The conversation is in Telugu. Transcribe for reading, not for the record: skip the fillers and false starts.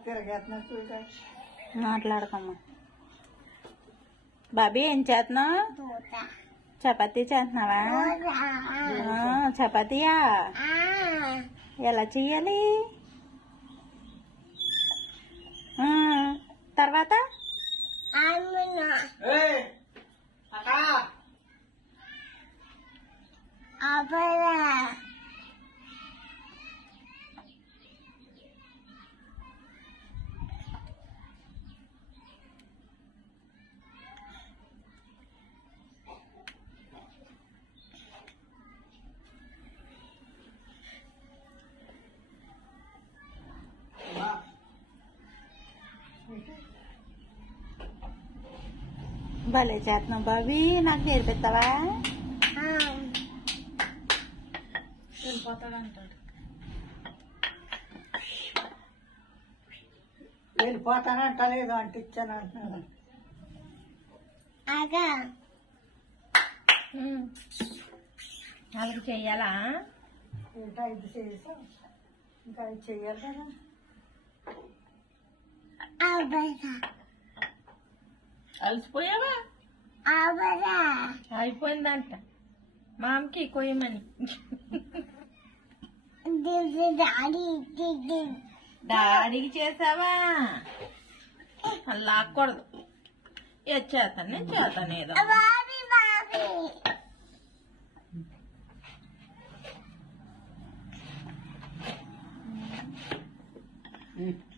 తిరగేస్తున్నా చూడ మాట్లాడకమ్మా. బాబీ ఏం చేస్తున్నావు? చపాతీ చేస్తున్నావా? చపాతీయా? ఎలా చెయ్యాలి? తర్వాత భలే చేస్తున్నావు బాబీ. నాకు నేర్పిస్తావా? వెళ్ళిపోతాడంటాడు. వెళ్ళిపోతానంటలేదు అంటే ఇచ్చాను అంటున్నాడు. వాళ్ళకి చెయ్యాలా? ఇంకా ఇది చేసాం, ఇంకా ఇది చెయ్యాలి కదా. అలసిపోయావా? అయిపోయిందంట మామకి కొయ్యమని. డాడీకి చేసావా? లాక్కూడదు. చేస్తాను నేను చేస్తాను ఏదో.